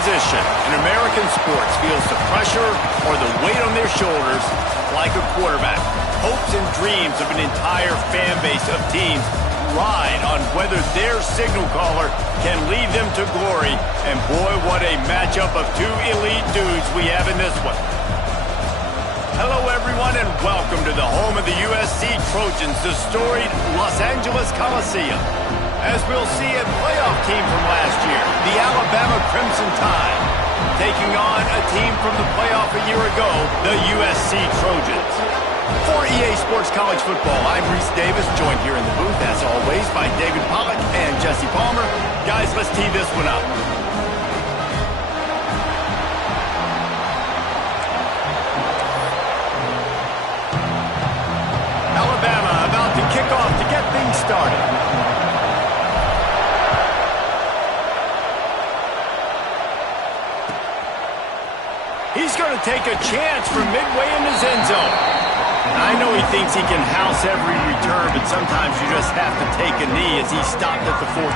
position in American sports feels the pressure or the weight on their shoulders like a quarterback. Hopes and dreams of an entire fan base of teams ride on whether their signal caller can lead them to glory. And boy, what a matchup of two elite dudes we have in this one. Hello, everyone, and welcome to the home of the USC Trojans, the storied Los Angeles Coliseum. As we'll see, a playoff team from last year, the Alabama Crimson Tide, taking on a team from the playoff a year ago, the USC Trojans. For EA Sports College Football, I'm Reese Davis, joined here in the booth, as always, by David Pollack and Jesse Palmer. Guys, let's tee this one up. Alabama about to kick off to get things started. He's going to take a chance from midway in his end zone. I know he thinks he can house every return, but sometimes you just have to take a knee as he stopped at the 14.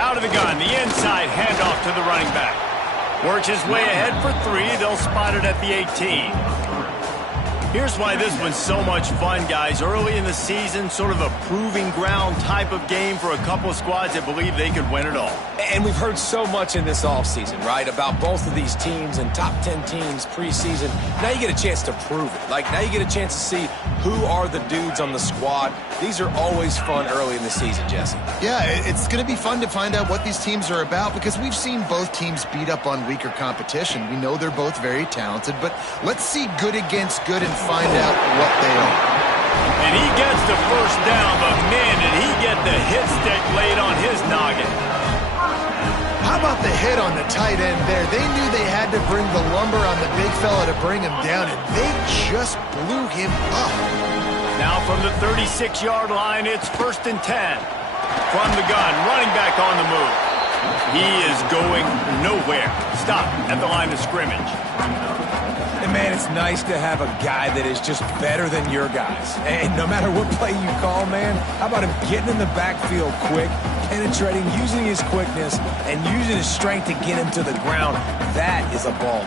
Out of the gun, the inside handoff to the running back. Works his way ahead for 3. They'll spot it at the 18. Here's why this one's so much fun, guys. Early in the season, sort of a proving ground type of game for a couple of squads that believe they could win it all. And we've heard so much in this offseason, right, about both of these teams and top 10 teams preseason. Now you get a chance to prove it. Like, now you get a chance to see who are the dudes on the squad. These are always fun early in the season, Jesse. Yeah, it's going to be fun to find out what these teams are about because we've seen both teams beat up on weaker competition. We know they're both very talented, but let's see good against good and find out what they are. And he gets the first down, but man, did he get the hit stick laid on his noggin. How about the hit on the tight end there? They knew they had to bring the lumber on the big fella to bring him down, and they just blew him up. Now from the 36-yard line, it's 1st and 10. From the gun, running back on the move. He is going nowhere. Stop at the line of scrimmage. And man, it's nice to have a guy that is just better than your guys. And no matter what play you call, man, how about him getting in the backfield quick, penetrating, using his quickness, and using his strength to get him to the ground. That is a ball.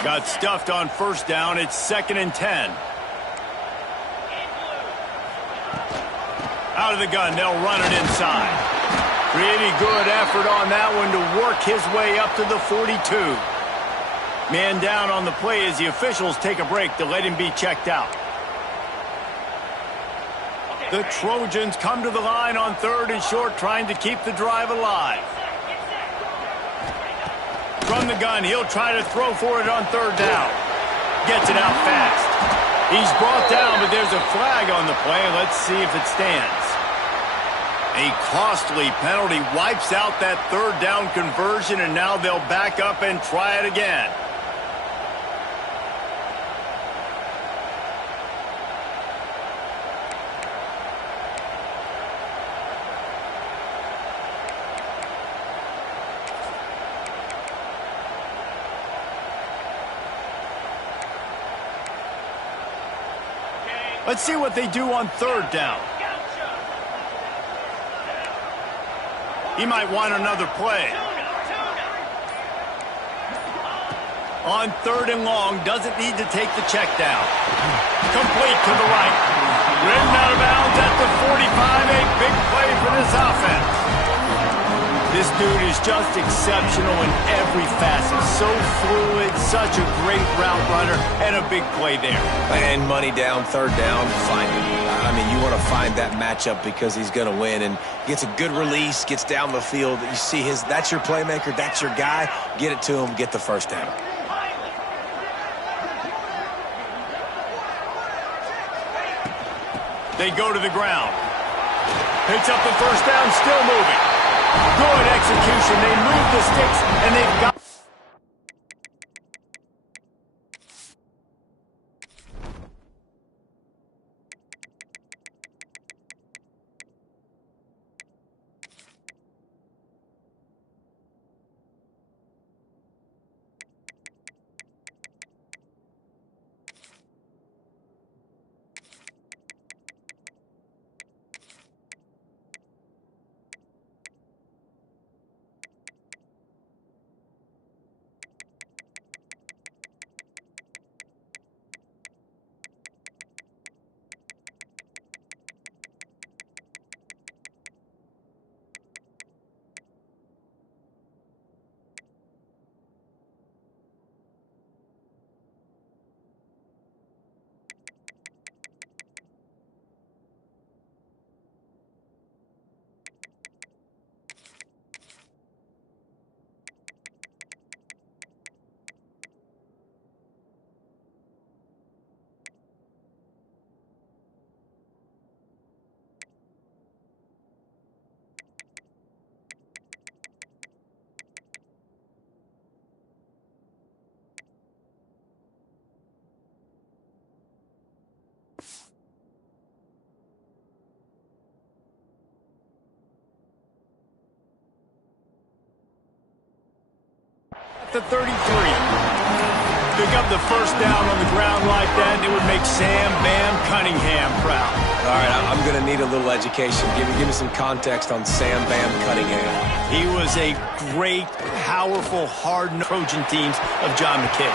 Got stuffed on 1st down. It's 2nd and 10. Out of the gun, they'll run it inside. Pretty good effort on that one to work his way up to the 42. Man down on the play as the officials take a break to let him be checked out. The Trojans come to the line on 3rd and short, trying to keep the drive alive. From the gun, he'll try to throw for it on 3rd down. Gets it out fast. He's brought down, but there's a flag on the play. Let's see if it stands. A costly penalty wipes out that 3rd down conversion, and now they'll back up and try it again. Let's see what they do on 3rd down. He might want another play. On 3rd and long, doesn't need to take the check down. Complete to the right. Ridden out of bounds at the 45. A big play for this offense. This dude is just exceptional in every facet. So fluid, such a great route runner, and a big play there. And money down, 3rd down, find him. I mean, you want to find that matchup because he's going to win. And gets a good release, gets down the field. You see that's your playmaker, that's your guy. Get it to him, get the 1st down. They go to the ground. Picks up the 1st down, still moving. Good execution. They move the sticks, and they've got... the 33. Pick up the first down on the ground like that, and it would make Sam Bam Cunningham proud. All right, I'm going to need a little education. Give me some context on Sam Bam Cunningham. He was a great, powerful, hard-nosed Trojan teams of John McKay.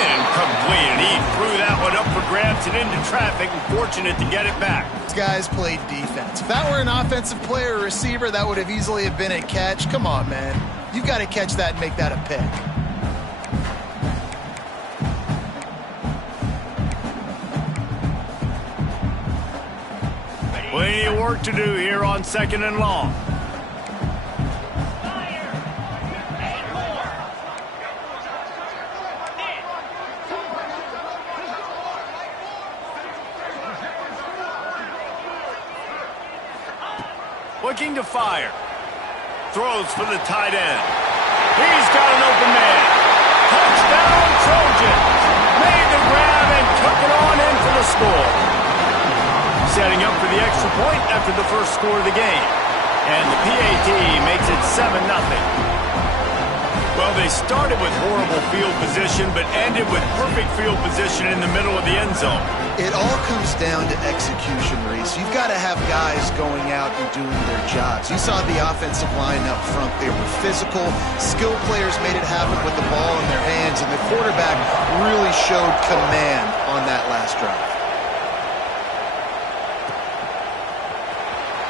Incomplete, and he threw that one up for grabs and into traffic, and fortunate to get it back. These guys played defense. If that were an offensive player or receiver, that would have easily have been a catch. Come on, man. You've got to catch that and make that a pick. Plenty of work to do here on 2nd and long. Looking to fire. Throws for the tight end. He's got an open man. Touchdown Trojans. Made the grab and took it on in for the score. Setting up for the extra point after the first score of the game. And the PAT makes it 7-0. Well, they started with horrible field position, but ended with perfect field position in the middle of the end zone. It all comes down to execution, Reese. You've got to have guys going out and doing their jobs. You saw the offensive line up front. They were physical. Skilled players made it happen with the ball in their hands, and the quarterback really showed command on that last drive.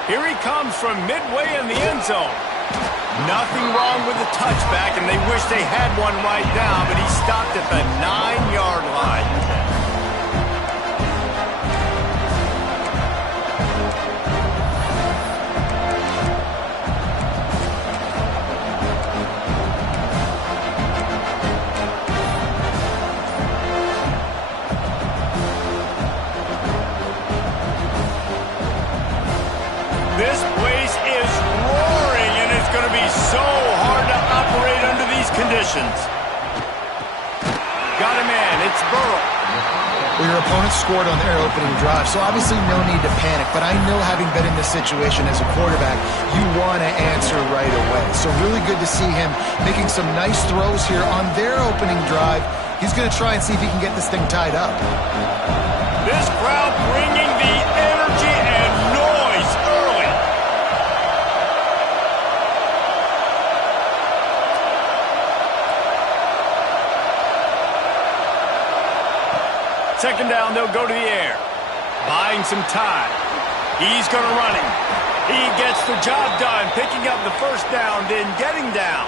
Here he comes from midway in the end zone. Nothing wrong with the touchback, and they wish they had one right now, but he stopped at the 9-yard line. This place is roaring, and it's going to be so hard to operate under these conditions. Got him in. It's Burrow. Well, your opponent scored on their opening drive, so obviously no need to panic. But I know, having been in this situation as a quarterback, you want to answer right away. So really good to see him making some nice throws here on their opening drive. He's going to try and see if he can get this thing tied up. This crowd bringing the energy and noise early. Second down, they'll go to the air. Buying some time. He's going to run him. He gets the job done, picking up the first down, then getting down.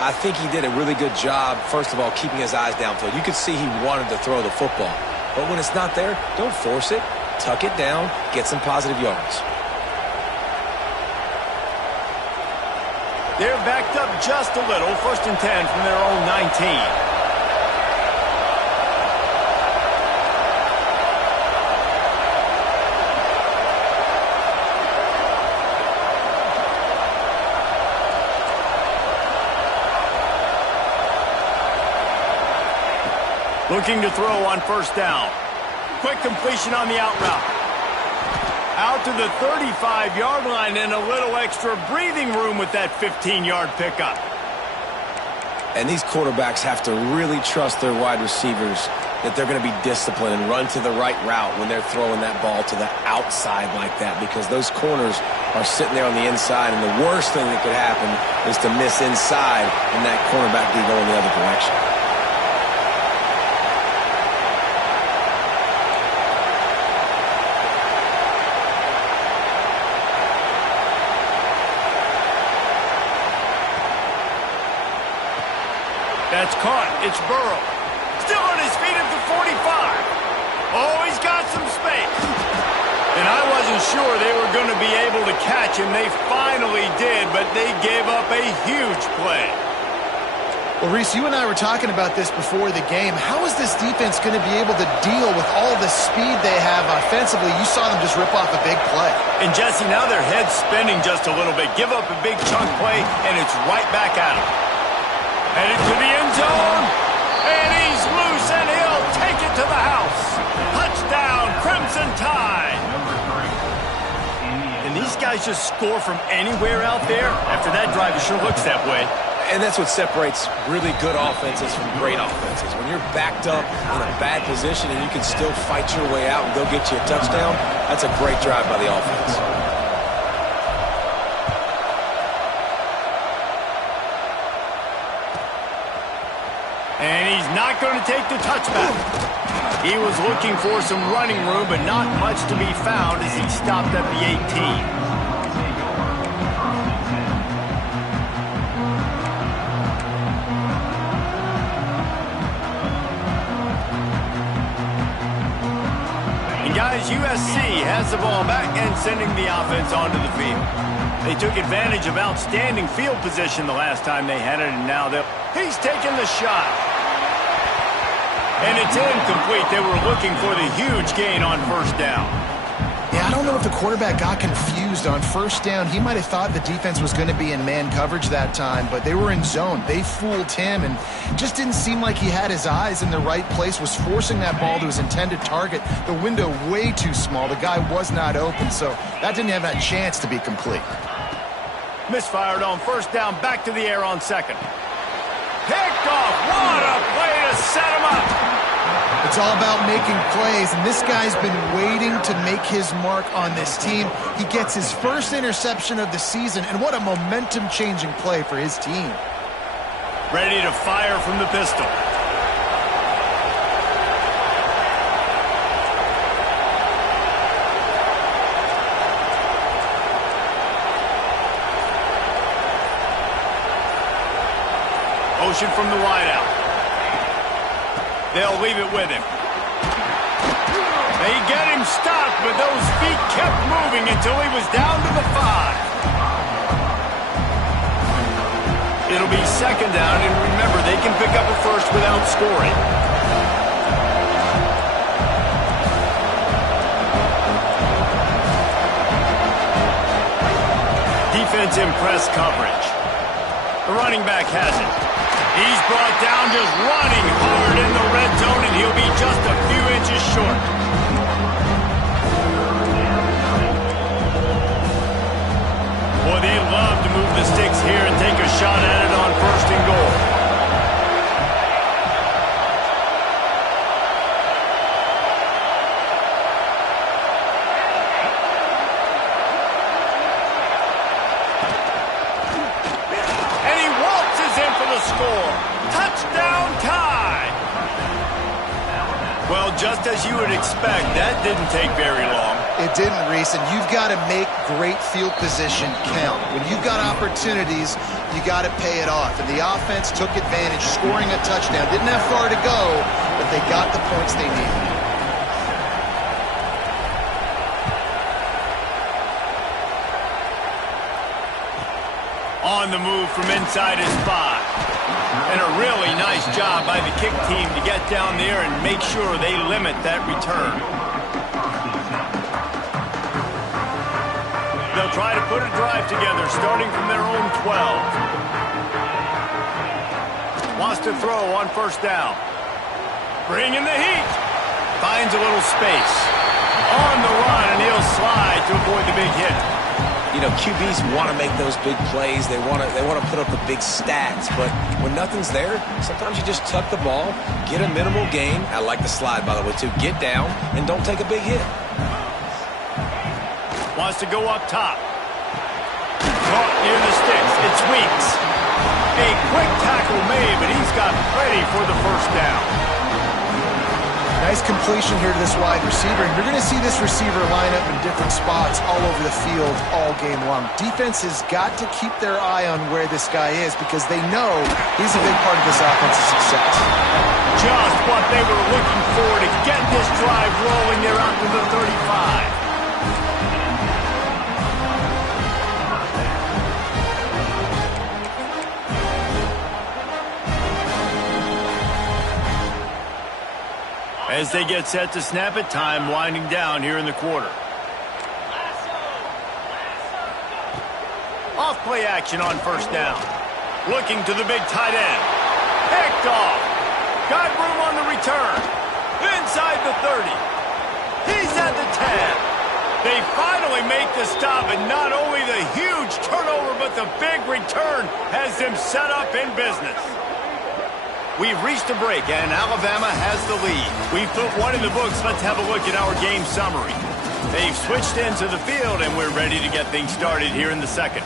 I think he did a really good job, first of all, keeping his eyes downfield. You could see he wanted to throw the football. But when it's not there, don't force it. Tuck it down, get some positive yards. They're backed up just a little. 1st and 10 from their own 19. Looking to throw on first down. Quick completion on the out route. Out to the 35-yard line, and a little extra breathing room with that 15-yard pickup. And these quarterbacks have to really trust their wide receivers that they're going to be disciplined and run to the right route when they're throwing that ball to the outside like that, because those corners are sitting there on the inside, and the worst thing that could happen is to miss inside and that cornerback be going the other direction. That's caught. It's Burrow. Still on his feet at the 45. Oh, he's got some space. And I wasn't sure they were going to be able to catch him. They finally did, but they gave up a huge play. Well, Reese, you and I were talking about this before the game. How is this defense going to be able to deal with all the speed they have offensively? You saw them just rip off a big play. And, Jesse, now their head's spinning just a little bit. Give up a big chunk play, and it's right back at them. Headed to the end zone, and he's loose, and he'll take it to the house. Touchdown, Crimson Tide. And these guys just score from anywhere out there. After that drive, it sure looks that way. And that's what separates really good offenses from great offenses. When you're backed up in a bad position and you can still fight your way out and go get you a touchdown, that's a great drive by the offense. And he's not going to take the touchback. He was looking for some running room, but not much to be found as he stopped at the 18. Guys, USC has the ball back and sending the offense onto the field. They took advantage of outstanding field position the last time they had it, and now he's taking the shot. And it's incomplete. They were looking for the huge gain on first down. Yeah, I don't know if the quarterback got confused on first down. He might have thought the defense was going to be in man coverage that time, but they were in zone. They fooled him and just didn't seem like he had his eyes in the right place, was forcing that ball to his intended target. The window way too small. The guy was not open, so that didn't have that chance to be complete. Misfired on first down, back to the air on second. Picked off. What a play to set him up. It's all about making plays, and this guy's been waiting to make his mark on this team. He gets his first interception of the season, and what a momentum-changing play for his team. Ready to fire from the pistol. Motion from the wideout. They'll leave it with him. They get him stopped, but those feet kept moving until he was down to the 5. It'll be second down, and remember, they can pick up a first without scoring. Defense in press coverage. The running back has it. He's brought down just running hard in the red zone, and he'll be just a few inches short. Boy, they'd love to move the sticks here and take a shot at it on first and goal. Score. Touchdown tie. Well, just as you would expect, that didn't take very long. It didn't, Reese, and you've got to make great field position count. When you've got opportunities, you got to pay it off. And the offense took advantage, scoring a touchdown. Didn't have far to go, but they got the points they needed. On the move from inside his 5. And a really nice job by the kick team to get down there and make sure they limit that return. They'll try to put a drive together starting from their own 12. Wants to throw on first down. Bringing the heat. Finds a little space. On the run, and he'll slide to avoid the big hit. You know, QBs want to make those big plays. They want to put up the big stats. But when nothing's there, sometimes you just tuck the ball, get a minimal gain. I like the slide, by the way, too. Get down and don't take a big hit. Wants to go up top. Caught near the sticks. It's Weeks. A quick tackle made, but he's got plenty for the first down. Nice completion here to this wide receiver. And you're going to see this receiver line up in different spots all over the field all game long. Defense has got to keep their eye on where this guy is because they know he's a big part of this offense's success. Just what they were looking for to get this drive rolling. They're out to the 35. As they get set to snap it, time winding down here in the quarter. Off play action on first down. Looking to the big tight end. Picked off. Got room on the return. Inside the 30. He's at the 10. They finally make the stop, and not only the huge turnover, but the big return has them set up in business. We've reached a break, and Alabama has the lead. We've put one in the books. Let's have a look at our game summary. They've switched into the field, and we're ready to get things started here in the second.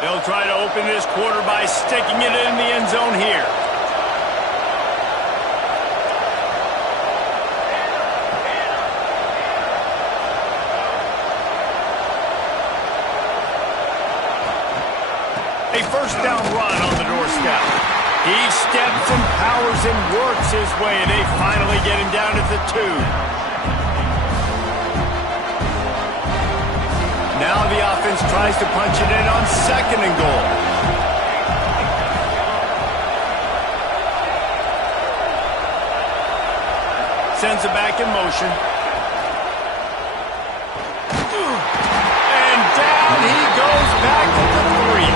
They'll try to open this quarter by sticking it in the end zone here. A first down run on the doorstep. He steps and powers and works his way, and they finally get him down at the 2. Now the offense tries to punch it in on 2nd and goal. Sends it back in motion. And down he goes back to the 3.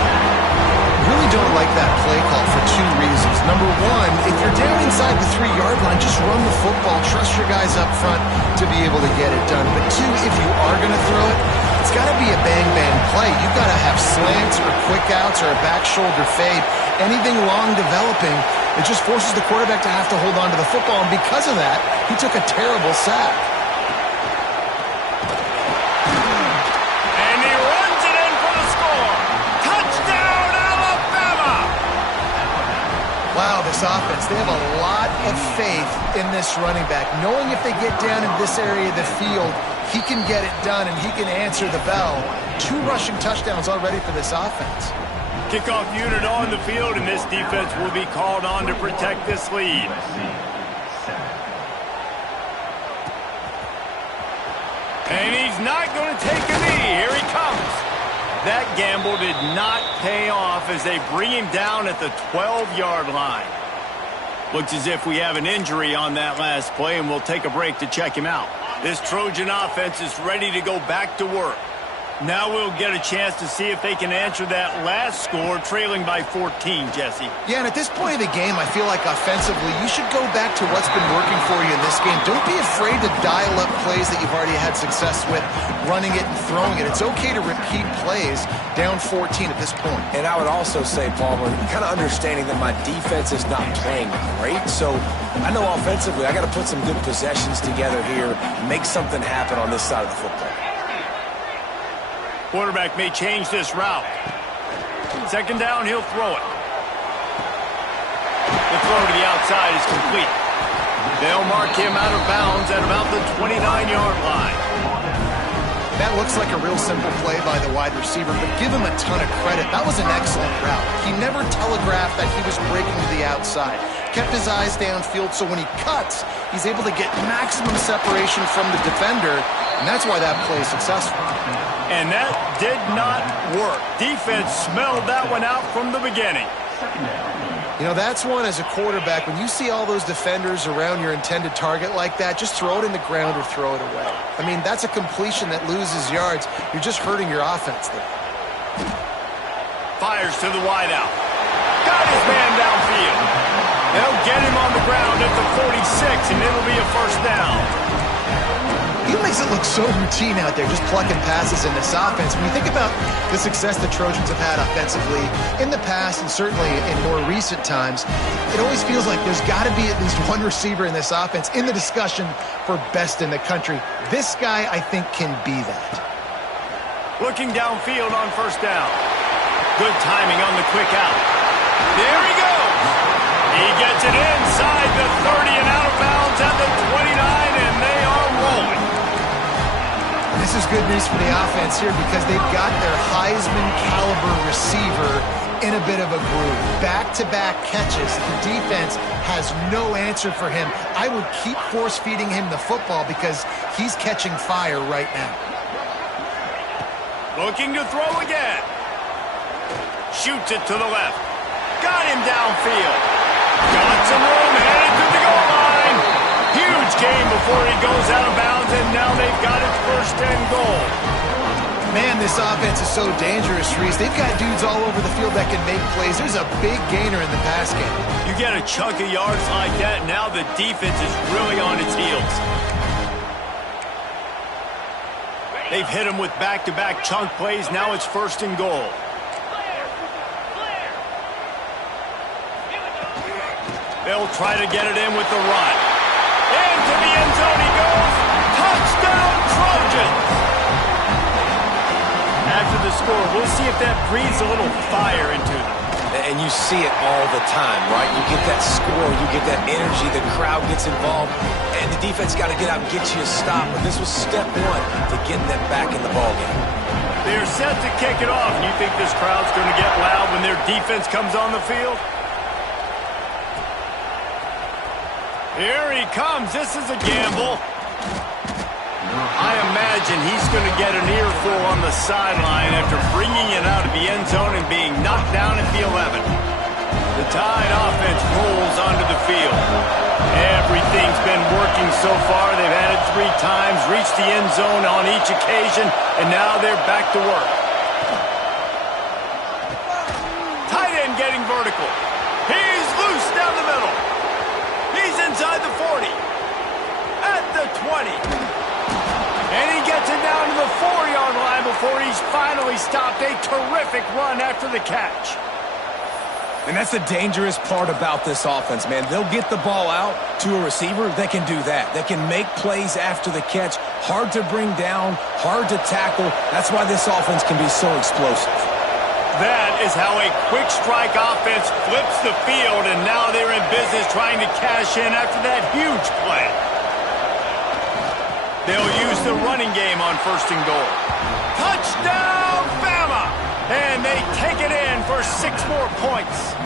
Really don't like that play call for 2 reasons. Number one, if you're down inside the 3-yard line, just run the football. Trust your guys up front to be able to get it done. But 2, if you are going to throw it, it's got to be a bang-bang play. You've got to have slants or quick outs or a back shoulder fade. Anything long developing, it just forces the quarterback to have to hold on to the football. And because of that, he took a terrible sack. And he runs it in for the score. Touchdown, Alabama! Wow, this offense, they have a lot of faith in this running back. Knowing if they get down in this area of the field, he can get it done, and he can answer the bell. 2 rushing touchdowns already for this offense. Kickoff unit on the field, and this defense will be called on to protect this lead. And he's not going to take a knee. Here he comes. That gamble did not pay off as they bring him down at the 12-yard line. Looks as if we have an injury on that last play, and we'll take a break to check him out. This Trojan offense is ready to go back to work. Now we'll get a chance to see if they can answer that last score, trailing by 14, Jesse. Yeah, and at this point of the game, I feel like offensively, you should go back to what's been working for you in this game. Don't be afraid to dial up plays that you've already had success with, running it and throwing it. It's okay to repeat plays down 14 at this point. And I would also say, Palmer, kind of understanding that my defense is not playing great, so I know offensively I got to put some good possessions together here, make something happen on this side of the football. Quarterback may change this route. 2nd down, he'll throw it. The throw to the outside is complete. They'll mark him out of bounds at about the 29-yard line. That looks like a real simple play by the wide receiver, but give him a ton of credit. That was an excellent route. He never telegraphed that he was breaking to the outside. Kept his eyes downfield, so when he cuts, he's able to get maximum separation from the defender, and that's why that play is successful. And that did not work. Defense smelled that one out from the beginning. You know, that's one as a quarterback. When you see all those defenders around your intended target like that, just throw it in the ground or throw it away. I mean, that's a completion that loses yards. You're just hurting your offense there. Fires to the wideout. Got his man downfield. They'll get him on the ground at the 46, and it'll be a first down. He makes it look so routine out there, just plucking passes in this offense. When you think about the success the Trojans have had offensively in the past and certainly in more recent times, it always feels like there's got to be at least one receiver in this offense in the discussion for best in the country. This guy, I think, can be that. Looking downfield on first down. Good timing on the quick out. There he goes. He gets it inside the 30 and out of bounds at the 29, and they are rolling. This is good news for the offense here because they've got their Heisman-caliber receiver in a bit of a groove. Back-to-back catches. The defense has no answer for him. I would keep force-feeding him the football because he's catching fire right now. Looking to throw again. Shoots it to the left. Got him downfield. Got some room, headed to the goal line. Huge game before he goes out of bounds, and now they've got it 1st and goal. Man, this offense is so dangerous, Reese. They've got dudes all over the field that can make plays. There's a big gainer in the pass game. You get a chunk of yards like that, now the defense is really on its heels. They've hit him with back-to-back chunk plays. Now it's 1st and goal. They'll try to get it in with the run. Into the end zone he goes. Touchdown, Trojans! After the score, we'll see if that breathes a little fire into them. And you see it all the time, right? You get that score, you get that energy, the crowd gets involved, and the defense got to get out and get you a stop. But this was step one to getting them back in the ballgame. They're set to kick it off. And you think this crowd's going to get loud when their defense comes on the field? Here he comes. This is a gamble. I imagine he's going to get an earful on the sideline after bringing it out of the end zone and being knocked down at the 11. The Tide offense rolls onto the field. Everything's been working so far. They've had it 3 times, reached the end zone on each occasion, and now they're back to work. Tight end getting vertical. He's loose down the middle. He's inside the 40. At the 20. And he gets it down to the 4-yard line before he's finally stopped. A terrific run after the catch. And that's the dangerous part about this offense, man. They'll get the ball out to a receiver that can do that. That can make plays after the catch. Hard to bring down, hard to tackle. That's why this offense can be so explosive. That is how a quick strike offense flips the field, and now they're in business trying to cash in after that huge play. They'll use the running game on 1st and goal. Touchdown, Bama! And they take it in for 6 more points.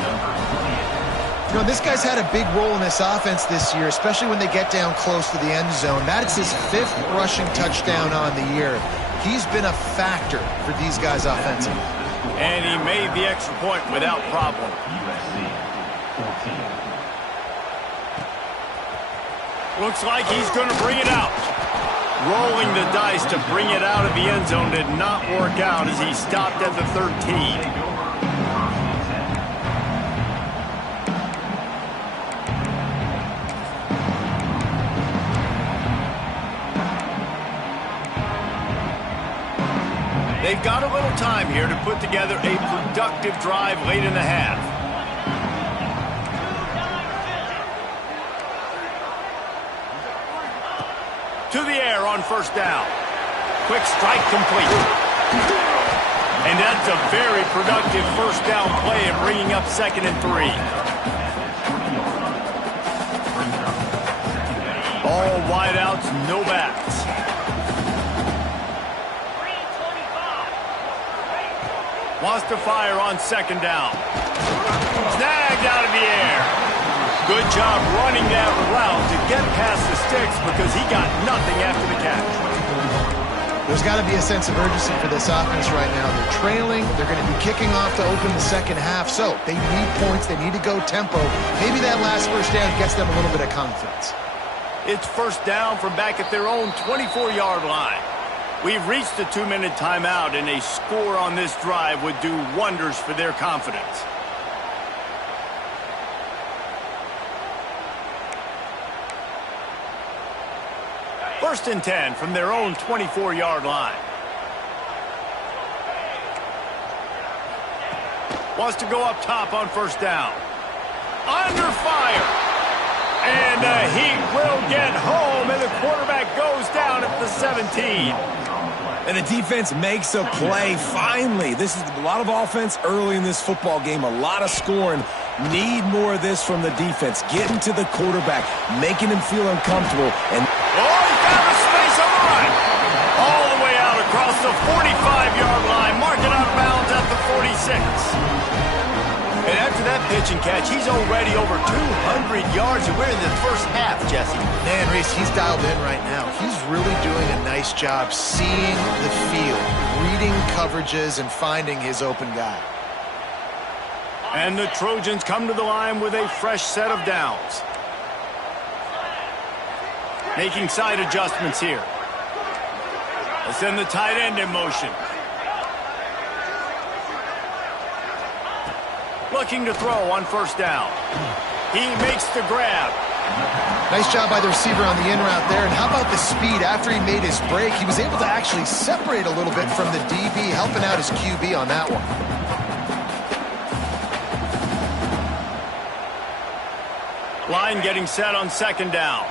You know, this guy's had a big role in this offense this year, especially when they get down close to the end zone. That's his 5th rushing touchdown on the year. He's been a factor for these guys offensively. And he made the extra point without problem. Looks like he's going to bring it out. Rolling the dice to bring it out of the end zone did not work out as he stopped at the 13. They've got a little time here to put together a productive drive late in the half. To the air on 1st down. Quick strike complete. And that's a very productive 1st down play and bringing up 2nd and 3. All wideouts, no backs. Wants to fire on 2nd down. Snagged out of the air. Good job running that route to get past the sticks because he got nothing after the catch. There's got to be a sense of urgency for this offense right now. They're trailing. They're going to be kicking off to open the 2nd half. So they need points. They need to go tempo. Maybe that last 1st down gets them a little bit of confidence. It's 1st down from back at their own 24-yard line. We've reached the 2-minute timeout, and a score on this drive would do wonders for their confidence. First and 10 from their own 24-yard line. Wants to go up top on 1st down. Under fire. And he will get home, and the quarterback goes down at the 17. And the defense makes a play, finally. This is a lot of offense early in this football game, a lot of scoring. Need more of this from the defense. Getting to the quarterback, making him feel uncomfortable. And he found a space on the right. All the way out across the 45-yard line, marking out of bounds at the 46. And after that pitch and catch, he's already over 200 yards, and we're in the 1st half, Jesse. Man, Reese, he's dialed in right now. He's really doing a nice job seeing the field, reading coverages, and finding his open guy. And the Trojans come to the line with a fresh set of downs. Making side adjustments here. Let's send the tight end in motion. Looking to throw on first down. He makes the grab. Nice job by the receiver on the in route there. And how about the speed? After he made his break, he was able to actually separate a little bit from the DB, helping out his QB on that one. Line getting set on second down.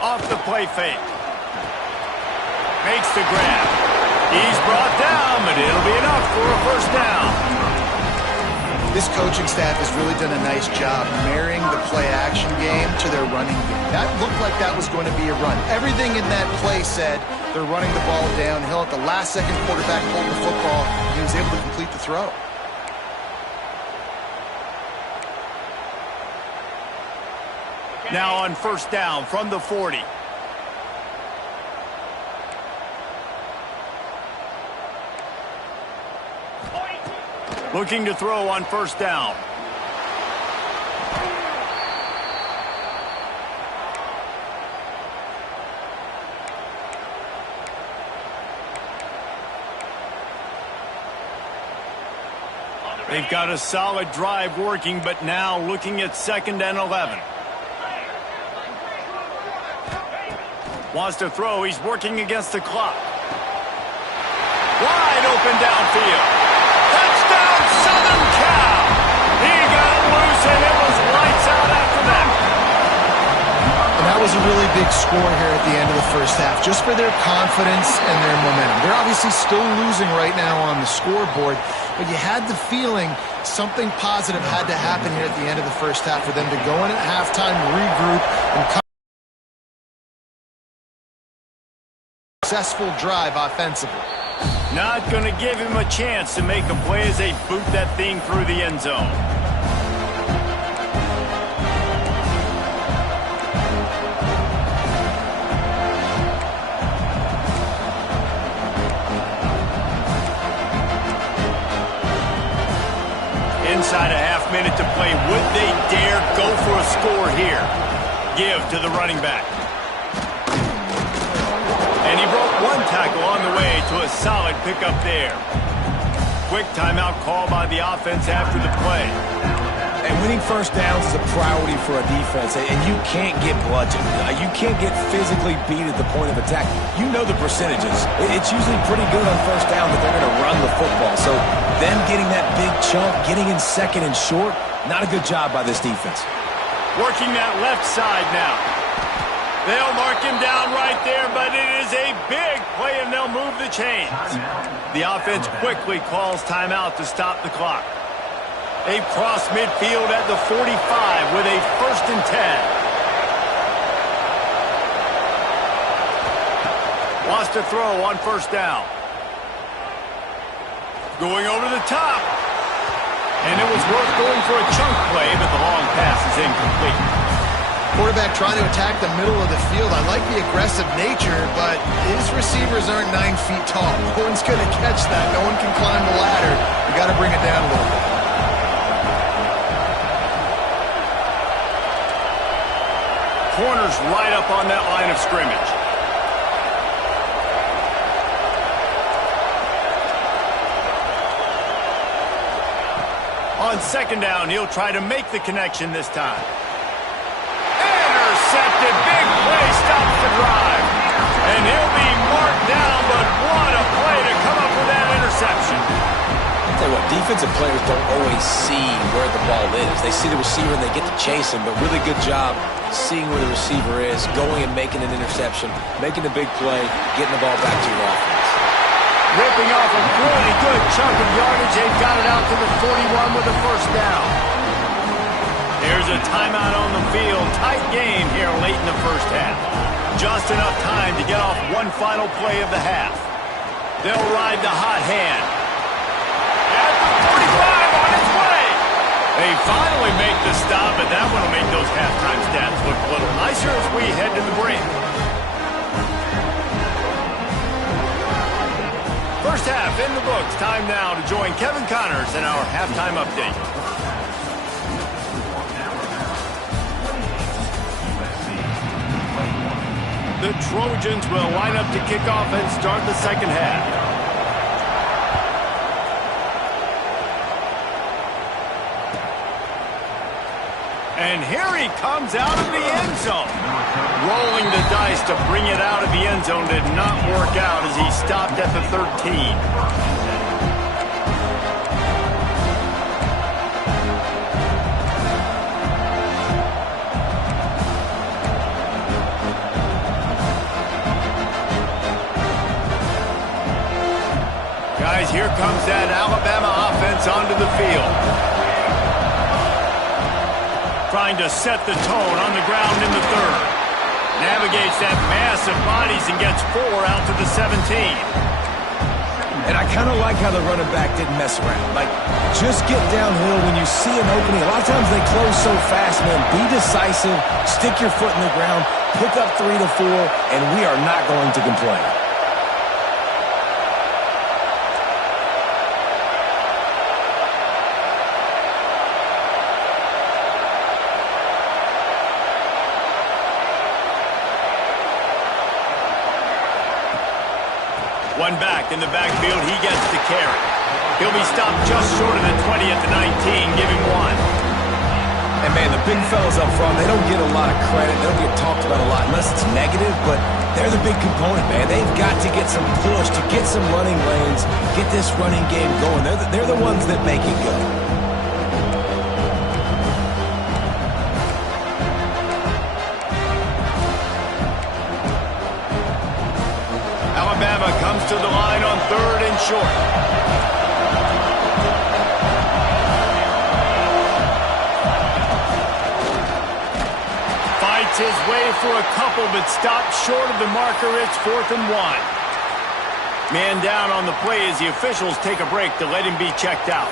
Off the play fake. Makes the grab. He's brought down, but it'll be enough for a first down. This coaching staff has really done a nice job marrying the play-action game to their running game. That looked like that was going to be a run. Everything in that play said they're running the ball downhill. At the last second, quarterback pulled the football. He was able to complete the throw. Now on first down from the 40. Looking to throw on first down. They've got a solid drive working, but now looking at 2nd and 11. Wants to throw. He's working against the clock. Wide open downfield. Touchdown, Southern Cal. He got loose, and it was lights out after that. And that was a really big score here at the end of the first half, just for their confidence and their momentum. They're obviously still losing right now on the scoreboard, but you had the feeling something positive had to happen here at the end of the first half for them to go in at halftime, regroup, and come. Successful drive offensively. Not going to give him a chance to make a play as they boot that thing through the end zone. Inside a half minute to play. Would they dare go for a score here? Give to the running back. And he broke one tackle on the way to a solid pickup there. Quick timeout call by the offense after the play. And winning first downs is a priority for a defense, and you can't get bludgeoned. You can't get physically beat at the point of attack. You know the percentages. It's usually pretty good on first down that they're going to run the football. So them getting that big chunk, getting in 2nd and short, not a good job by this defense. Working that left side now. They'll mark him down right there, but it is a big play, and they'll move the chains. The offense quickly calls timeout to stop the clock. They cross midfield at the 45 with a 1st and 10. Wants to throw on first down. Going over the top. And it was worth going for a chunk play, but the long pass is incomplete. Quarterback trying to attack the middle of the field. I like the aggressive nature, but his receivers aren't 9 feet tall. No one's going to catch that. No one can climb the ladder. You got to bring it down a little bit. Corners right up on that line of scrimmage. On 2nd down, he'll try to make the connection this time. Intercepted. Big play stops the drive. And he'll be marked down, but what a play to come up with that interception. I'll tell you what, defensive players don't always see where the ball is. They see the receiver and they get to chase him, but really good job seeing where the receiver is, going and making an interception, making the big play, getting the ball back to your offense. Ripping off a really good chunk of yardage. They've got it out to the 41 with a first down. There's a timeout on the field. Tight game here late in the first half. Just enough time to get off one final play of the half. They'll ride the hot hand. At the 45 on its way. They finally make the stop, but that one will make those halftime stats look a little nicer as we head to the break. First half in the books. Time now to join Kevin Connors in our halftime update. The Trojans will line up to kick off and start the second half. And here he comes out of the end zone. Rolling the dice to bring it out of the end zone did not work out as he stopped at the 13. Guys, here comes that Alabama offense onto the field. Trying to set the tone on the ground in the third. Navigates that mass of bodies and gets 4 out to the 17. And I kind of like how the running back didn't mess around. Like, just get downhill when you see an opening. A lot of times they close so fast, man. Be decisive, stick your foot in the ground, pick up 3 to 4, and we are not going to complain. One back in the backfield, he gets the carry. He'll be stopped just short of the 20 at the 19, give him 1. And, man, the big fellas up front, they don't get a lot of credit. They don't get talked about a lot unless it's negative, but they're the big component, man. They've got to get some push, to get some running lanes, get this running game going. They're the ones that make it go. Alabama comes to the line on 3rd and short. Fights his way for a couple, but stopped short of the marker. It's 4th and 1. Man down on the play as the officials take a break to let him be checked out.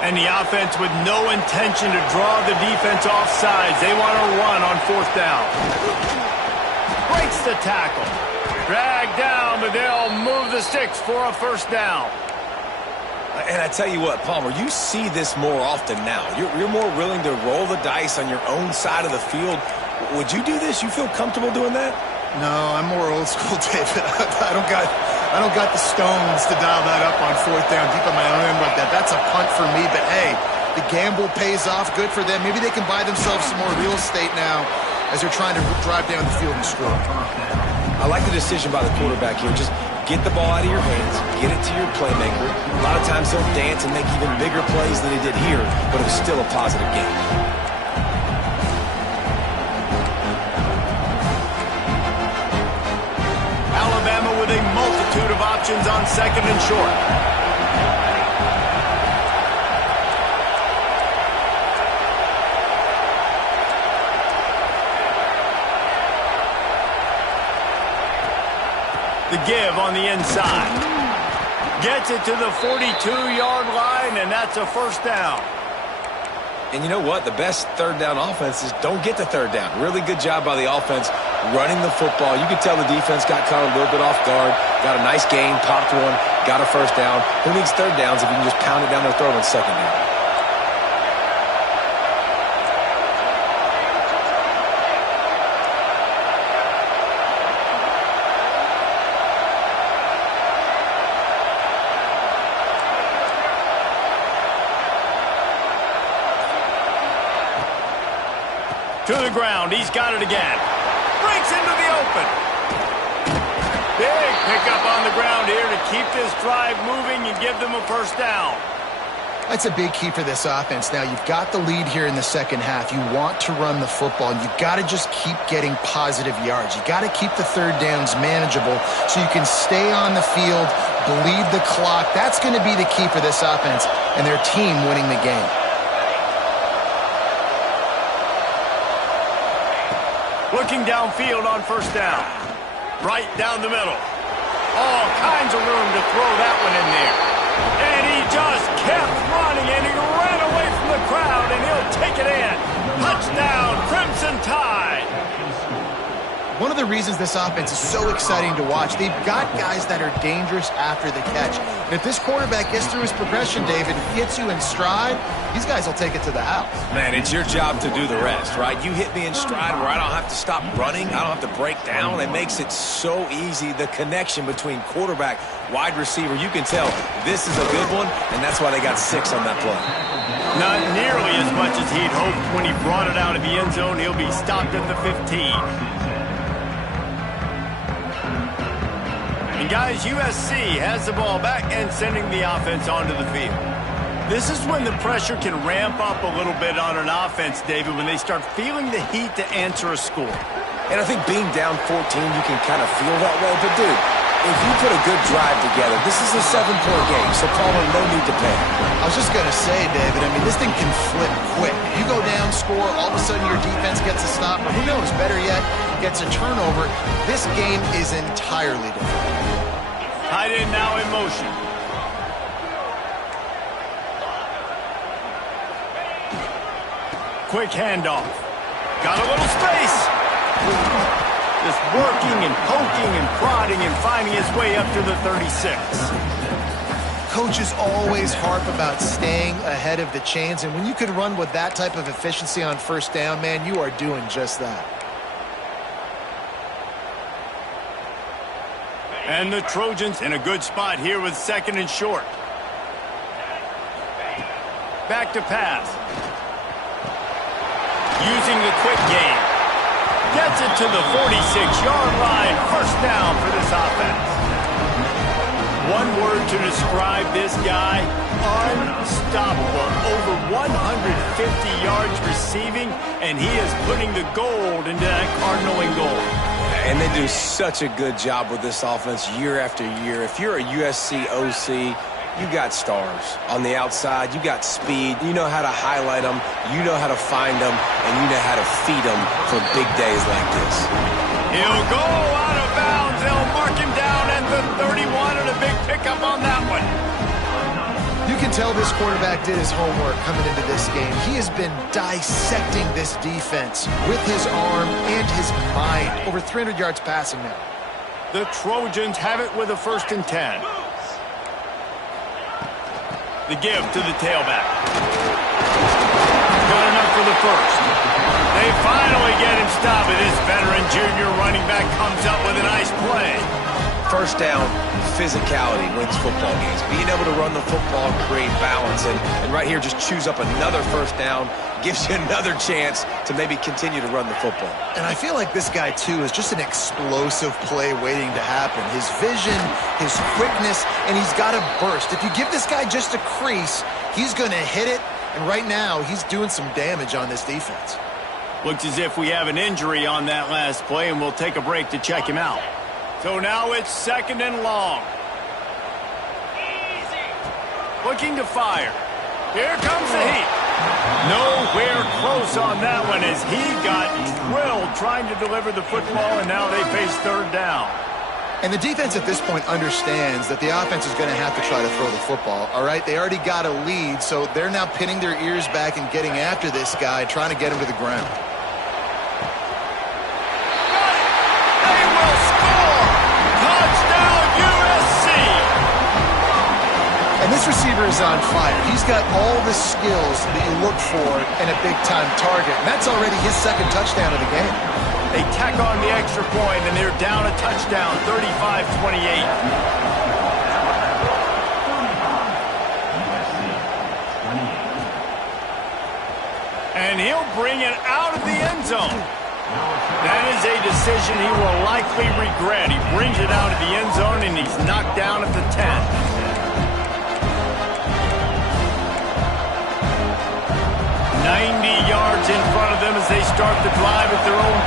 And the offense with no intention to draw the defense off sides. They want to run on 4th down. Breaks the tackle. Dragged down, but they'll move the sticks for a 1st down. And I tell you what, Palmer, you see this more often now. You're more willing to roll the dice on your own side of the field. Would you do this? You feel comfortable doing that? No, I'm more old school, David. I don't got the stones to dial that up on 4th down deep in my own end like that. That's a punt for me, but hey, the gamble pays off. Good for them. Maybe they can buy themselves some more real estate now as they're trying to drive down the field and score. I like the decision by the quarterback here. Just get the ball out of your hands, get it to your playmaker. A lot of times he'll dance and make even bigger plays than he did here, but it was still a positive game. Alabama with a multitude of options on 2nd and short. The give on the inside. Gets it to the 42-yard line, and that's a 1st down. And you know what? The best 3rd down offenses don't get the 3rd down. Really good job by the offense running the football. You could tell the defense got caught a little bit off guard. Got a nice gain, popped one, got a 1st down. Who needs 3rd downs if you can just pound it down their throat on 2nd down? To the ground, he's got it again. Breaks into the open. Big pickup on the ground here to keep this drive moving and give them a 1st down. That's a big key for this offense. Now, you've got the lead here in the second half. You want to run the football, and you've got to just keep getting positive yards. You got to keep the 3rd downs manageable so you can stay on the field, bleed the clock. That's going to be the key for this offense and their team winning the game. Looking downfield on 1st down. Right down the middle. All kinds of room to throw that one in there. And he just kept running, and he ran away from the crowd, and he'll take it in. Touchdown, Crimson Tide. one of the reasons this offense is so exciting to watch, they've got guys that are dangerous after the catch. And if this quarterback gets through his progression, David, hits you in stride, these guys will take it to the house. Man, it's your job to do the rest, right? You hit me in stride where I don't have to stop running. I don't have to break down. It makes it so easy. The connection between quarterback, wide receiver, you can tell this is a good one, and that's why they got 6 on that play. Not nearly as much as he'd hoped when he brought it out of the end zone. He'll be stopped at the 15. And guys, USC has the ball back and sending the offense onto the field. This is when the pressure can ramp up a little bit on an offense, David, when they start feeling the heat to answer a score. And I think being down 14, you can kind of feel that way. But, dude, if you put a good drive together, this is a 7-point game, so call them no need to panic. I was just going to say, David, I mean, this thing can flip quick. You go down, score, all of a sudden your defense gets a stop, or who knows, better yet, gets a turnover. This game is entirely different. Tight end now in motion. Quick handoff. Got a little space. Just working and poking and prodding and finding his way up to the 36. Coaches always harp about staying ahead of the chains, and when you can run with that type of efficiency on first down, man, you are doing just that. And the Trojans in a good spot here with 2nd and short. Back to pass. Using the quick game. Gets it to the 46-yard line. First down for this offense. One word to describe this guy: unstoppable. Over 150 yards receiving, and he is putting the gold into that Cardinal and goal. And they do such a good job with this offense year after year. If you're a USC OC, you got stars. On the outside, you got speed. You know how to highlight them. You know how to find them. And you know how to feed them for big days like this. He'll go out of bounds. They'll mark him down at the 31, and a big pickup on that one. You can tell this quarterback did his homework coming into this game. He has been dissecting this defense with his arm and his mind. Over 300 yards passing now. The Trojans have it with a 1st and 10. The give to the tailback. Good enough for the first. They finally get him stopped. This veteran junior running back comes up with a nice play. First down, physicality wins football games. Being able to run the football, create balance, and right here just choose up another first down, gives you another chance to maybe continue to run the football. And I feel like this guy, too, is just an explosive play waiting to happen. His vision, his quickness, and he's got a burst. If you give this guy just a crease, he's going to hit it, and right now he's doing some damage on this defense. Looks as if we have an injury on that last play, and we'll take a break to check him out. So now it's 2nd and long. Looking to fire. Here comes the heat. Nowhere close on that one as he got drilled trying to deliver the football, and now they face 3rd down. And the defense at this point understands that the offense is going to have to try to throw the football, all right? They already got a lead, so they're now pinning their ears back and getting after this guy, trying to get him to the ground. They will score! Touchdown, USC! And this receiver is on fire. He's got all the skills that you look for in a big-time target, and that's already his 2nd touchdown of the game. They tack on the extra point, and they're down a touchdown, 35-28. And he'll bring it out of the end zone. That is a decision he will likely regret. He brings it out of the end zone, and he's knocked down at the 10. 90 yards in front of them as they start the drive at their own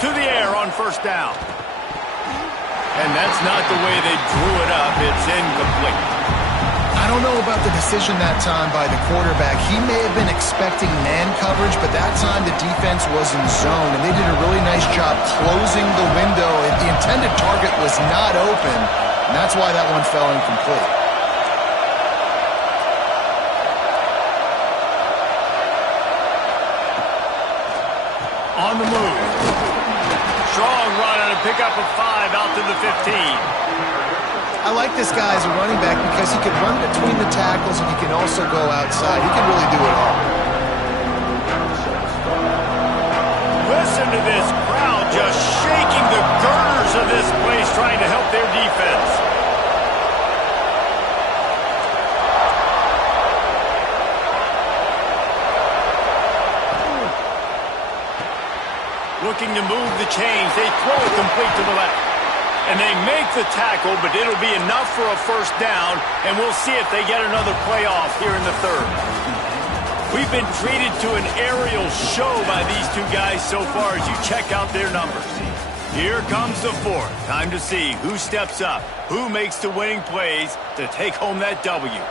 10. To the air on first down. And that's not the way they drew it up. It's incomplete. I don't know about the decision that time by the quarterback. He may have been expecting man coverage, but that time the defense was in zone, and they did a really nice job closing the window. The intended target was not open, and that's why that one fell incomplete. on the move. Strong run on a pickup of 5 out to the 15. I like this guy as a running back because he can run between the tackles and he can also go outside. He can really do it all. Listen to this crowd just shaking the girders of this place trying to help their defense. Looking to move the chains. They throw it complete to the left. And they make the tackle, but it'll be enough for a first down, and we'll see if they get another playoff here in the third. We've been treated to an aerial show by these two guys so far as you check out their numbers. Here comes the fourth. Time to see who steps up, who makes the winning plays to take home that W.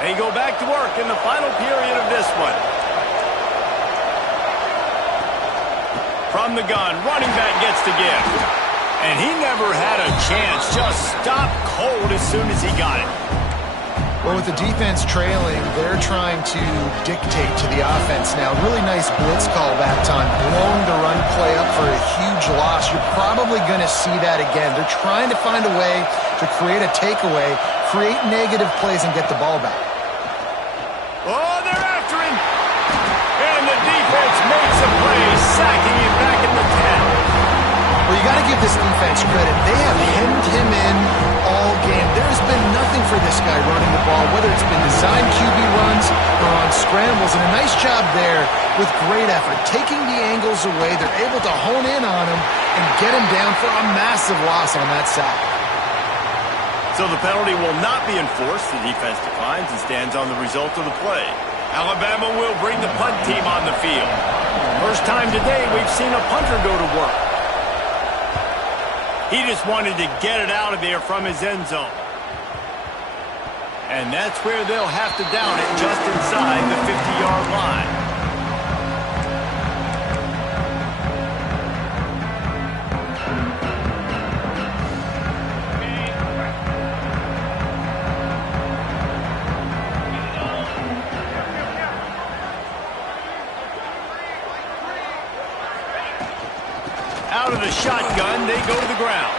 They go back to work in the final period of this one. From the gun, running back gets the gift. And he never had a chance, just stopped cold as soon as he got it. Well, with the defense trailing, they're trying to dictate to the offense now. Really nice blitz call that time. Blowing the run play up for a huge loss. You're probably going to see that again. They're trying to find a way to create a takeaway, create negative plays, and get the ball back. Oh, they're after him. And the defense makes a play, sacking him back at the 10. Well, you got to give this defense credit. They have hemmed him in all game. There's been nothing for this guy running the ball, whether it's been designed QB runs or on scrambles. And a nice job there with great effort. Taking the angles away, they're able to hone in on him and get him down for a massive loss on that sack. So the penalty will not be enforced. The defense declines and stands on the result of the play. Alabama will bring the punt team on the field. First time today we've seen a punter go to work. He just wanted to get it out of there from his end zone. And that's where they'll have to down it, just inside the 50-yard line. Out of the shotgun, they go to the ground.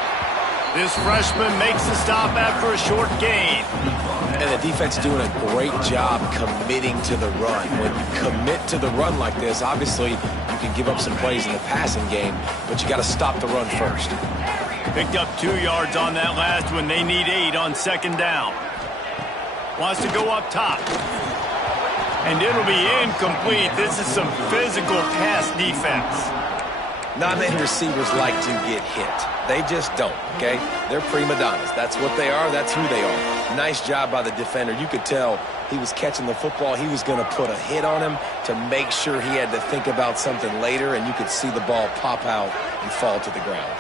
This freshman makes the stop after a short gain. And the defense doing a great job committing to the run. When you commit to the run like this, obviously you can give up some plays in the passing game, but you got to stop the run first. Picked up 2 yards on that last one. They need 8 on second down. Wants to go up top. And it'll be incomplete. This is some physical pass defense. Not many receivers like to get hit. They just don't, okay? They're prima donnas. That's what they are. That's who they are. Nice job by the defender. You could tell he was catching the football. He was going to put a hit on him to make sure he had to think about something later, and you could see the ball pop out and fall to the ground.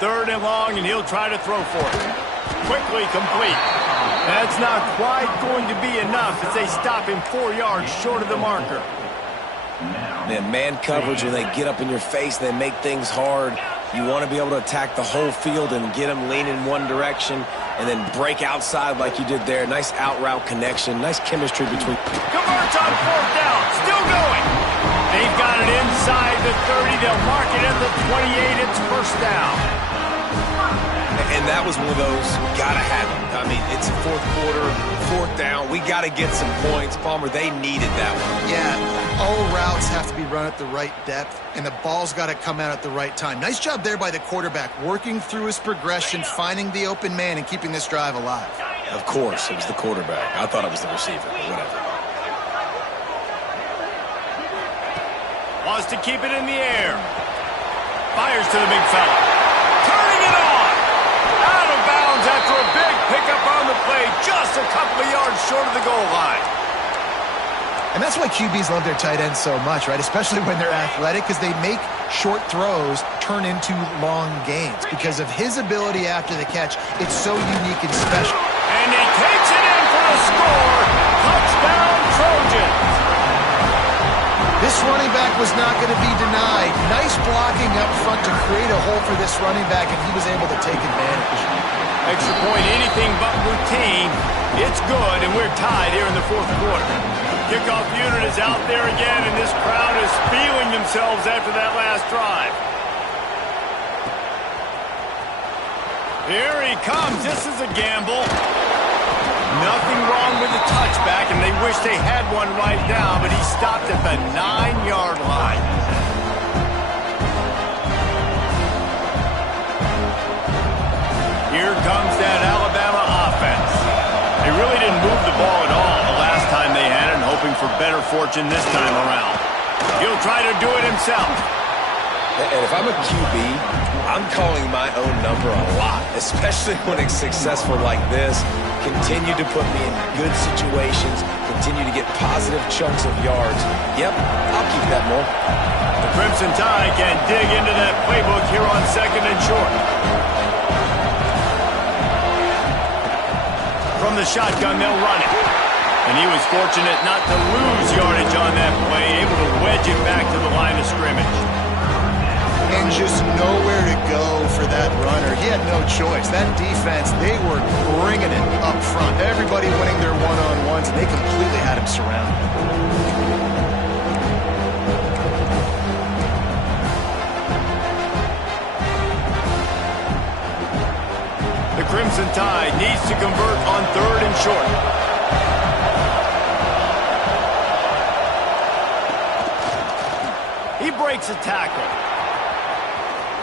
3rd and long, and he'll try to throw for it. Quickly complete. That's not quite going to be enough as they stop him 4 yards short of the marker. Man coverage, when they get up in your face, they make things hard. You want to be able to attack the whole field and get them leaning one direction and then break outside like you did there. Nice out-route connection. Nice chemistry between. Converts on 4th down. Still going. They've got it inside the 30. They'll mark it at the 28. It's first down. And that was one of those, gotta have it. I mean, it's a 4th quarter, 4th down. We gotta get some points. Palmer, they needed that one. Yeah, all routes have to be run at the right depth, and the ball's got to come out at the right time. Nice job there by the quarterback, working through his progression, finding the open man, and keeping this drive alive. Of course, it was the quarterback. I thought it was the receiver, but whatever. Wants to keep it in the air. Fires to the big fella. Turning it on. Out of bounds after a big pickup on the play, just a couple of yards short of the goal line. And that's why QBs love their tight ends so much, right? Especially when they're athletic, because they make short throws turn into long gains. Because of his ability after the catch, it's so unique and special. And he takes it in for the score. Touchdown, Trojans. This running back was not going to be denied. Nice blocking up front to create a hole for this running back, and he was able to take advantage. Extra point, anything but routine. It's good, and we're tied here in the fourth quarter. Kickoff unit is out there again, and this crowd is feeling themselves after that last drive. Here he comes. This is a gamble. Nothing wrong with the touchback, and they wish they had one right now, but he stopped at the 9-yard line. Here comes that Alabama offense. They really didn't move the ball at all the last time they had it, and hoping for better fortune this time around. He'll try to do it himself. And if I'm a QB, I'm calling my own number a lot, especially when it's successful like this. Continue to put me in good situations, continue to get positive chunks of yards. Yep, I'll keep that more. The Crimson Tide can dig into that playbook here on 2nd and short. From the shotgun, they'll run it. And he was fortunate not to lose yardage on that play, able to wedge it back to the line of scrimmage. And just nowhere to go for that runner. He had no choice. That defense, they were bringing it up front. Everybody winning their one-on-ones, and they completely had him surrounded. The Crimson Tide needs to convert on 3rd and short. He breaks a tackle.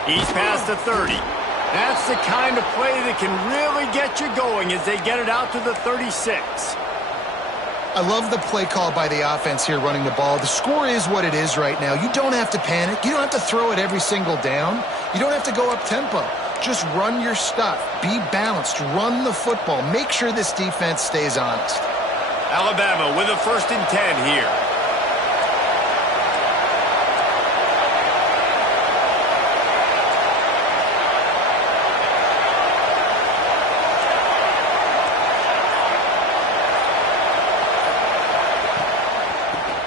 He's past the 30. That's the kind of play that can really get you going as they get it out to the 36. I love the play call by the offense here running the ball. The score is what it is right now. You don't have to panic. You don't have to throw it every single down. You don't have to go up tempo. Just run your stuff. Be balanced. Run the football. Make sure this defense stays honest. Alabama with a 1st and 10 here.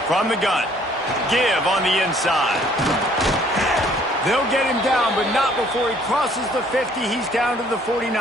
From the gun. Give on the inside. They'll get him down, but not before he crosses the 50. He's down to the 49.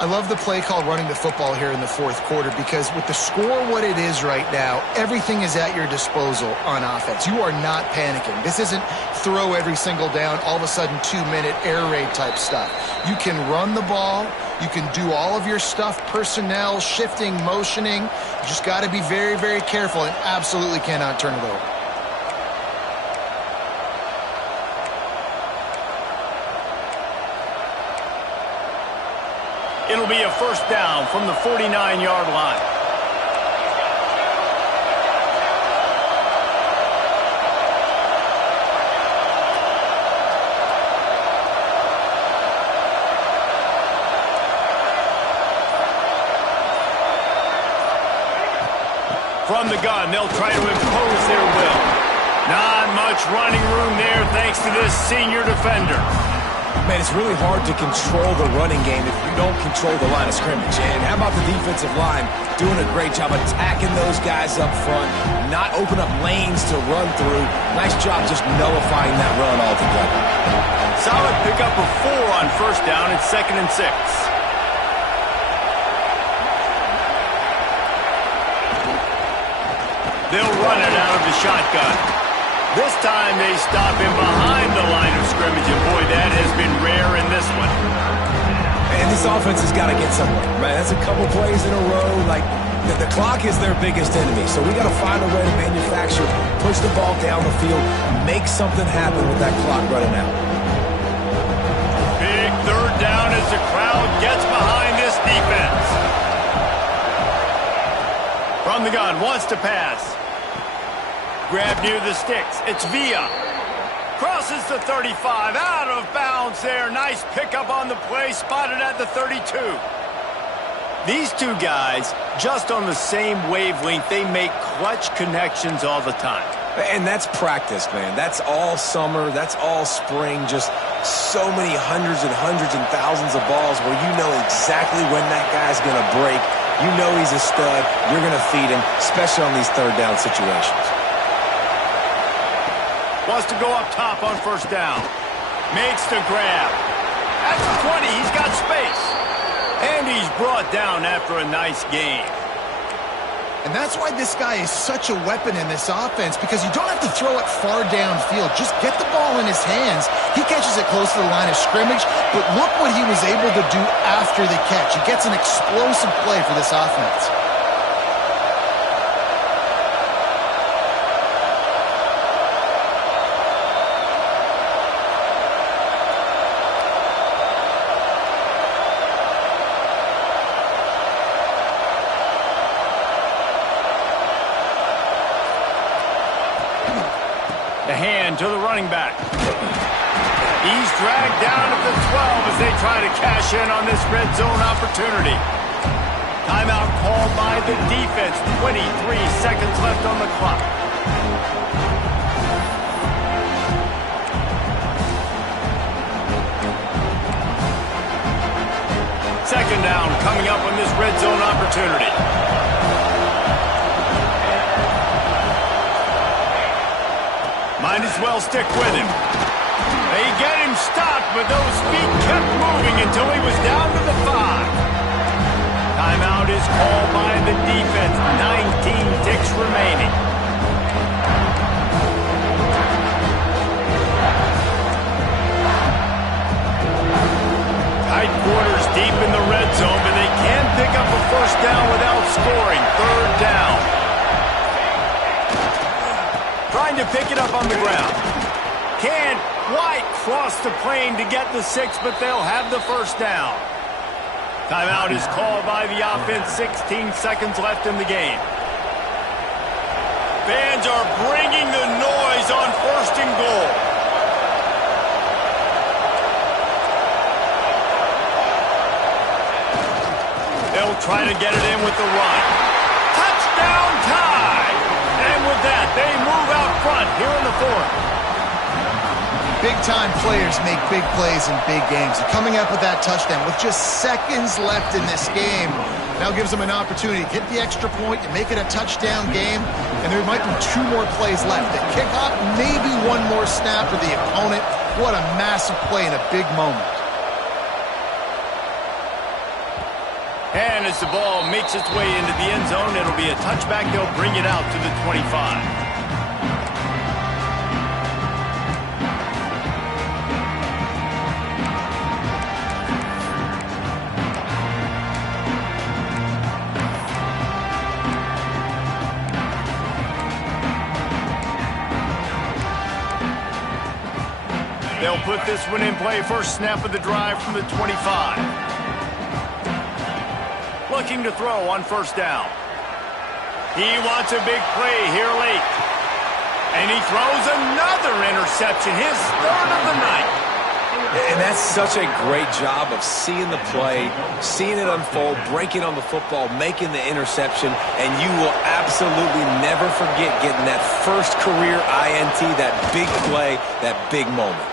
I love the play call running the football here in the fourth quarter because with the score what it is right now, everything is at your disposal on offense. You are not panicking. This isn't throw every single down, all of a sudden 2-minute air raid type stuff. You can run the ball. You can do all of your stuff, personnel, shifting, motioning. You just got to be very, very careful and absolutely cannot turn it over. It'll be a 1st down from the 49-yard line. From the gun, they'll try to impose their will. Not much running room there thanks to this senior defender. Man, it's really hard to control the running game if you don't control the line of scrimmage. And how about the defensive line doing a great job attacking those guys up front, not open up lanes to run through. Nice job just nullifying that run altogether. Solid pickup of 4 on 1st down. It's 2nd and 6. They'll run it out of the shotgun. This time they stop him behind the line of scrimmage, and boy, that has been rare in this one. And this offense has got to get somewhere, right? That's a couple plays in a row. Like, the clock is their biggest enemy, so we got to find a way to manufacture, push the ball down the field, make something happen with that clock running out. Big 3rd down as the crowd gets behind this defense. From the gun, wants to pass. Grab near the sticks. It's Vell. Crosses the 35. Out of bounds there. Nice pickup on the play. Spotted at the 32. These two guys, just on the same wavelength, they make clutch connections all the time. And that's practice, man. That's all summer. That's all spring. Just so many hundreds and thousands of balls where you know exactly when that guy's going to break. You know he's a stud. You're going to feed him, especially on these 3rd down situations. Wants to go up top on first down. Makes the grab. At the 20, he's got space. And he's brought down after a nice gain. And that's why this guy is such a weapon in this offense, because you don't have to throw it far downfield. Just get the ball in his hands. He catches it close to the line of scrimmage, but look what he was able to do after the catch. He gets an explosive play for this offense. The hand to the running back. He's dragged down at the 12 as they try to cash in on this red zone opportunity. Timeout called by the defense. 23 seconds left on the clock. Second down coming up on this red zone opportunity. Might as well stick with him. They get him stopped, but those feet kept moving until he was down to the 5. Timeout is called by the defense. 19 ticks remaining. Tight quarters deep in the red zone, but they can pick up a first down without scoring. Third down. Trying to pick it up on the ground. Can't quite cross the plane to get the 6, but they'll have the first down. Timeout is called by the offense. 16 seconds left in the game. Fans are bringing the noise on first and goal. They'll try to get it in with the run. Touchdown tie! And with that, they move out front here in the 4th. Big-time players make big plays in big games. And coming up with that touchdown with just seconds left in this game now gives them an opportunity to get the extra point and make it a touchdown game. And there might be 2 more plays left. The kickoff, maybe 1 more snap for the opponent. What a massive play in a big moment. And as the ball makes its way into the end zone, it'll be a touchback. They'll bring it out to the 25. They'll put this one in play. First snap of the drive from the 25. Looking to throw on first down. He wants a big play here late. And he throws another interception, his 3rd of the night. And that's such a great job of seeing the play, seeing it unfold, breaking on the football, making the interception, and you will absolutely never forget getting that first career INT, that big play, that big moment.